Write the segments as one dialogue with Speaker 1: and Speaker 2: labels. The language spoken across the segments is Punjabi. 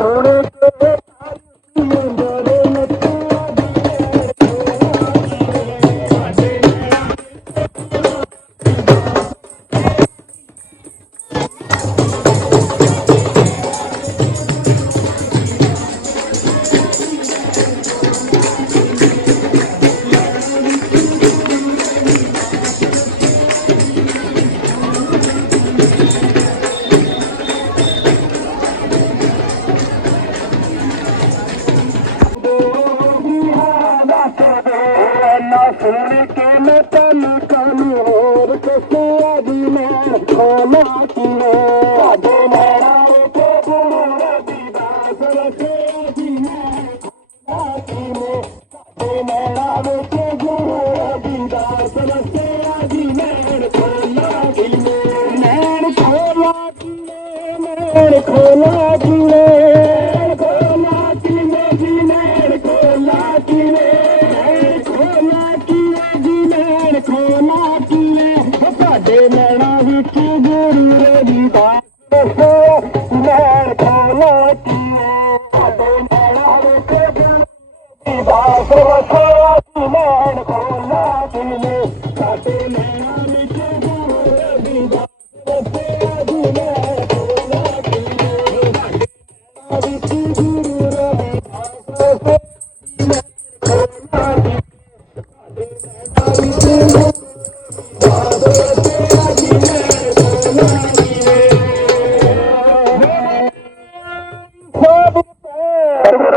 Speaker 1: Por ਨਾ ਸੁਣ ਕੇ ਮੈਂ ਤੈਨੂੰ ਕਾਨੂੰ ਹੋਰ ਕਿਸੇ ਦੀ ਮੈਂ ਖੋਲਾ ਕੀਏ ਸਾਡੇ ਮੇਰਾ ਤੇ ਗੁਰੂ ਰਵਿਦਾਸ ਰਸੇ ਦੀ ਮੈਂ ਖੋਲਾ ਕੀਏ ਸਾਡੇ ਮੇਰਾ ਤੇ ਗੁਰੂ ਰਵਿਦਾਸ ਰਸੇ ਦੀ ਮੈਂ ਖੋਲਾ ਕੀਏ ਮੈਂ ਖੋਲਾ ਕੀਏ ਮੈਂ ਖੋਲਾ वीरजी कुमार खाना किए कुमार खाना किए काटे मेरा मिटे गुरु रवि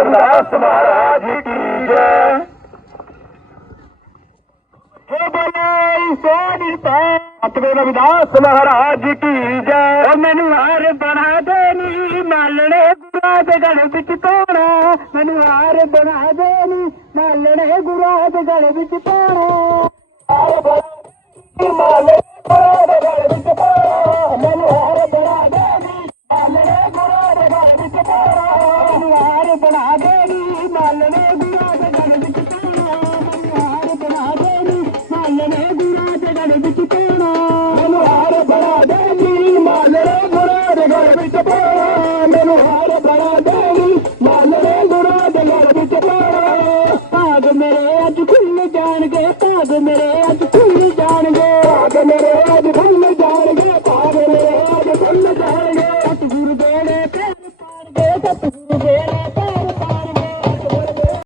Speaker 1: ਗੁਰਦਾਸ ਮਹਾਰਾਜ ਕੀ ਜੈ? हे ਬੋਲੇ ਸੋਨੀ ਪੈ ਸਤਿਗੁਰੂ ਰਵਿਦਾਸ ਮਹਾਰਾਜ ਕੀ ਜੈ? ਉਹ ਮੈਨੂੰ ਹਾਰ ਬਣਾ ਦੇਣੀ ਮਾਲਣੇ ਗੁਰਾਂ ਦੇ ਗਲ ਵਿੱਚ ਪਾਣਾ ਮੈਨੂੰ ਹਾਰ ਬਣਾ ਦੇਣੀ ਮਾਲਣੇ ਗੁਰਾਂ ਦੇ ਗਲ ਵਿੱਚ ਪਾਣਾ ਹਾਰ ਬਣਾ ਮਾਲਣੇ ਗੁਰਾਂ ਦੇ ਗਲ ਵਿੱਚ ਪਾਣਾ ਮੈਨੂੰ ਹਾਰ